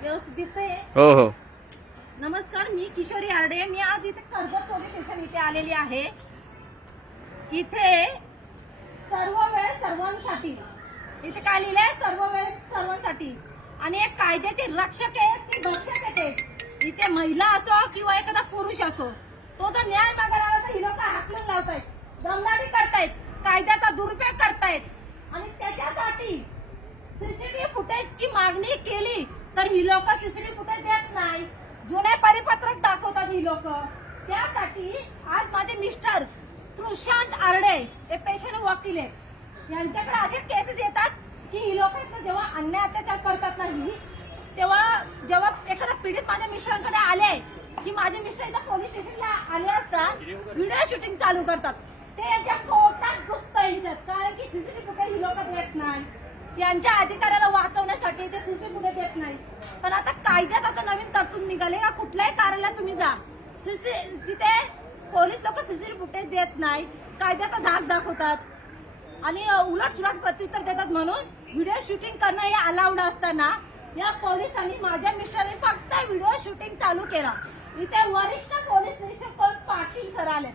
व्यवस्थित दिसतंय. हो हो. नमस्कार मी किशोरी आरडे. मी आज इथे कर्जत पोलीस स्टेशन इथे आलेली आहे. इथे सर्व वेळ सर्वांसाठी इथे काय लिहिलंय? सर्व वेळ सर्वांसाठी. आणि एक कायद्याचे रक्षक आहे ती भक्षक इथे महिला असो किंवा एखादा पुरुष असो तो जर न्याय मागायला आला तर ही लोक हाकलून लावतायत दमदाटी करतायत कायद्याचा दुरुपयोग करतायत. आणि त्याच्यासाठी सीसीटीव्ही फुटेजची मागणी केली. तर ही लोक सीसीटीव्ही फुटेज देत नाही. जुने परिपत्रक दाखवतात ही लोक. त्यासाठी आज माझे मिस्टर कृषांत आरडे हे पेशंट वकील आहेत. यांच्याकडे असे केसेस येतात की ही लोक जेव्हा अन्याय अत्याचार करतात नाही तेव्हा जेव्हा एखादा पीडित माझ्या मिस्टरांकडे आले की माझे मिस्टर इथं पोलीस स्टेशनला आले असता व्हिडिओ शूटिंग चालू करतात. ते यांच्या पोटात गुप्त येतात कारण की सीसीटीव्ही फुटेज ही लोक देत नाही. यांच्या अधिकाराला वाचवण्यासाठी ते सीसी पुढे देत नाही. पण आता कायद्यात आता नवीन तरतूद निघाले का? कुठल्याही कार्यालयात तुम्ही जा. सीसी तिथे पोलीस लोक सीसी फुटेज देत नाही. कायद्याचा धाक दाखवतात. आणि उलट सुलट प्रत्युत्तर देतात म्हणून व्हिडिओ शूटिंग करणं हे अलाउड असताना या पोलिसांनी माझ्या मिस्टरने फक्त व्हिडिओ शूटिंग चालू केला. इथे वरिष्ठ पोलीस निरीक्षक पाटील सर आले.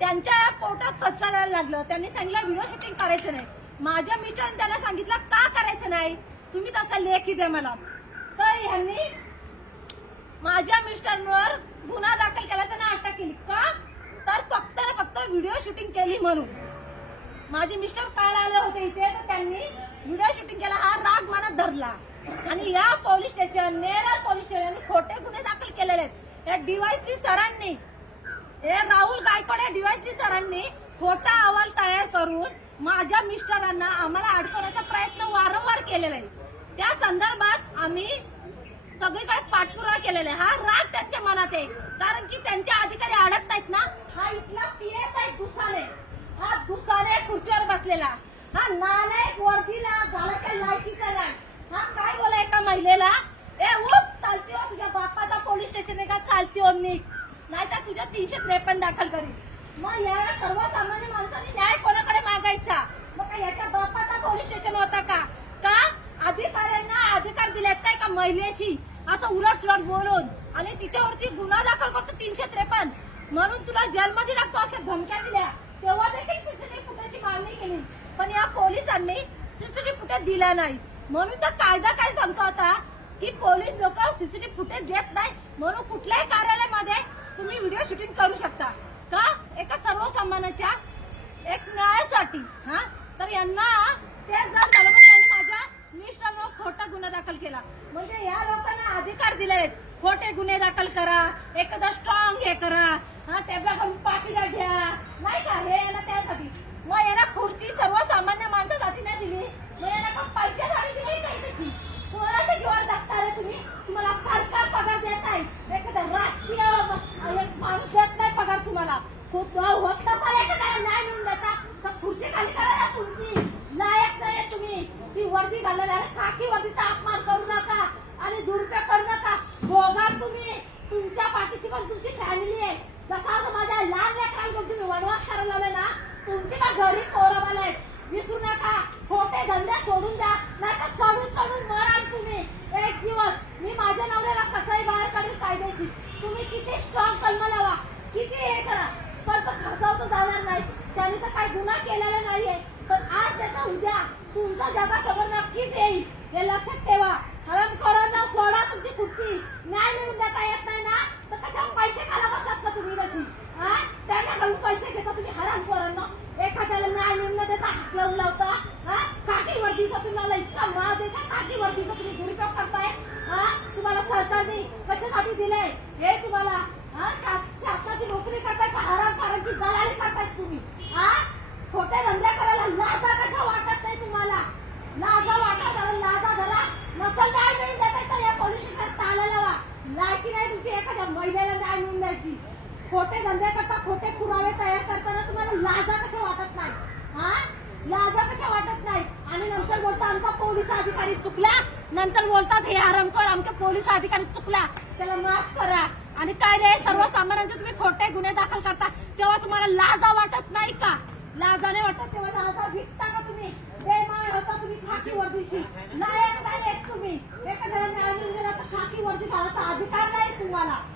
त्यांच्या पोटात खचका द्यायला लागलं. त्यांनी सांगितलं व्हिडिओ शूटिंग करायचं नाही. माझ्या मिस्टरने त्यांना सांगितलं का करायचं नाही? तुम्ही तसा लेखी द्या मला तर यांनी माझ्या मिस्टरवर गुन्हा दाखल केला त्यांना अटक केली. का? तर फक्त ना फक्त व्हिडिओ शूटिंग केली म्हणून. माझे मिस्टर काल आले होते इथे तर त्यांनी व्हिडिओ शूटिंग केला हा राग मनात धरला. आणि या police station Neral police station खोटे गुन्हे दाखल केलेले आहेत. या डीवायसपी सरांनी हे राहुल गायकवाड या डीवायसपी सरांनी खोटा अहवाल तयार करून माझ्या मिस्टरांना आम्हाला अडकवण्याचा प्रयत्न वारंवार केलेला आहे. त्या संदर्भात आम्ही सगळीकडे पाठपुरावा केलेला आहे. हा राग त्यांच्या मनात आहे. कारण की त्यांचे अधिकारी अडकतायत ना हा इथला पीएस आहे दुसारे. हा दुसारे खुर्चीवर बसलेला. हा नालायक वर्दीला घालाच्या लायकीचा नाही हा काय बोला एका महिलेला? ए उठ चालती हो तुझ्या बापाचा पोलीस स्टेशन आहे का चालती हो निघ नाहीतर तुझ्या तीनशे त्रेपन्न दाखल करी मग या सर्वसामान्य माणसं न्याय कोणाकडे मागायचा मग काय याच्या बापाचा पोलीस स्टेशन होता का का अधिकाऱ्यांना अधिकार दिलेत काय का महिलेशी असं उलट सुलट बोलून आणि तिच्यावरती गुन्हा दाखल करतो तीनशे त्रेपन्न. म्हणून तुला जेलमध्ये टाकतो अशा धमक्या दिल्या. तेव्हा देखील सीसीटीव्ही फुटेजची मागणी केली. पण या पोलिसांनी सीसीटीव्ही फुटेज दिला नाही. म्हणून तर कायदा काय सांगतो आता? की पोलीस लोक सीसीटीव्ही फुटेज देत नाही. म्हणून कुठल्याही कार्यालयामध्ये तुम्ही व्हिडिओ शूटिंग करू शकता. का? एका सर्वसामान्याच्या एक न्यायासाठी हा? तर यांना ते जर झालं खोटा गुन्हा दाखल केला. म्हणजे या लोकांना अधिकार दिलेत. खोटे गुन्हे दाखल करा. एखादा स्ट्रॉंग हे करा. हा टेबला खाऊन पाठीला घ्या. नाही का? हे याला त्यासाठी. मग याला खुर्ची सर्वसामान्य माणसासाठी नाही दिली. मग याला का पैशासाठी दिली नाही तशी कोणाच्या जीवावर जगता रे तुम्ही? तुम्हाला सरकार पगार देत आहे. एखादा राजकीय माणूस देत नाही पगार तुम्हाला. खूप होत नसाल एखाद्याला न्याय मिळून देता. तर खुर्ची खाली करा ना तुमची लायक नाही तुम्ही ती वर्दी घालणार आहे. खाकी वर्दीचा अपमान करू नका. आणि दुरुपयोग करू नका. भोगा तुम्ही तुमच्या पाठीशी पण तुमची फॅमिली आहे. जसा आता माझ्या लहान लेकराला तुम्ही वनवास करायला लावले ना तुमची पण घरी पोरं आहेत. विसरू नका. खोटे धंदे सोडून द्या. नाही तर सोडून सोडून मराल तुम्ही. एक दिवस. मी माझ्या नवऱ्याला कसंही बाहेर काढून कायदेशीर. तुम्ही किती स्ट्रॉंग कलम लावा. किती हे करा. पण तो फसवतो जाणार नाही. त्याने तर काही गुन्हा केलेला नाहीये. पण आज त्याचा उद्या. तुमचा जगासमोर नक्कीच येईल. हे लक्षात ठेवा. हरम ना सोडा तुमची खुर्ची न्याय मिळून देता येत नाही ना? तर कशा पैसे खाला बसतात ना तुम्ही कशी हा त्यांना पैसे घेता तुम्ही हराम करोना एखाद्याला न्याय मिळून न देता हात लावून लावता. हा काठी वर्दीचा तुम्हाला इतका माळ देता. काठी वर्दीचा तुम्ही दुरुपयोग करताय. हा तुम्हाला सरकारने कशासाठी दिलंय? हे शास- शासनाची नोकरी करताय का हराम कारांची दलाली करताय तुम्ही हा खोटे धंदे करायला लाजा कशा वाटत नाही तुम्हाला लाजा वाटा धरा लाजा धरा मिळून तर या पोलीस स्टेशनात ताला लावा. लायकी नाही तुमची एखाद्या महिलेला न्याय मिळून द्यायची. खोटे धंदे करता खोटे पुरावे तयार करताना तुम्हाला लाजा कशा वाटत नाही? हा? लाजा कशा वाटत नाही? आणि नंतर बोलता आमचा पोलीस अधिकारी चुकला. नंतर बोलतात हे आरामकर आमच्या पोलीस अधिकारी चुकला. त्याला माफ करा. आणि काय रे सर्वसामान्यांचे तुम्ही खोटे गुन्हे दाखल करता तेव्हा तुम्हाला लाजा वाटत नाही का? लाजाने वाटत तेव्हा लाजा विकता का तुम्ही? बेमान होता तुम्ही खाकी वर्दीशी नाही 你打了打，就干在一 tak?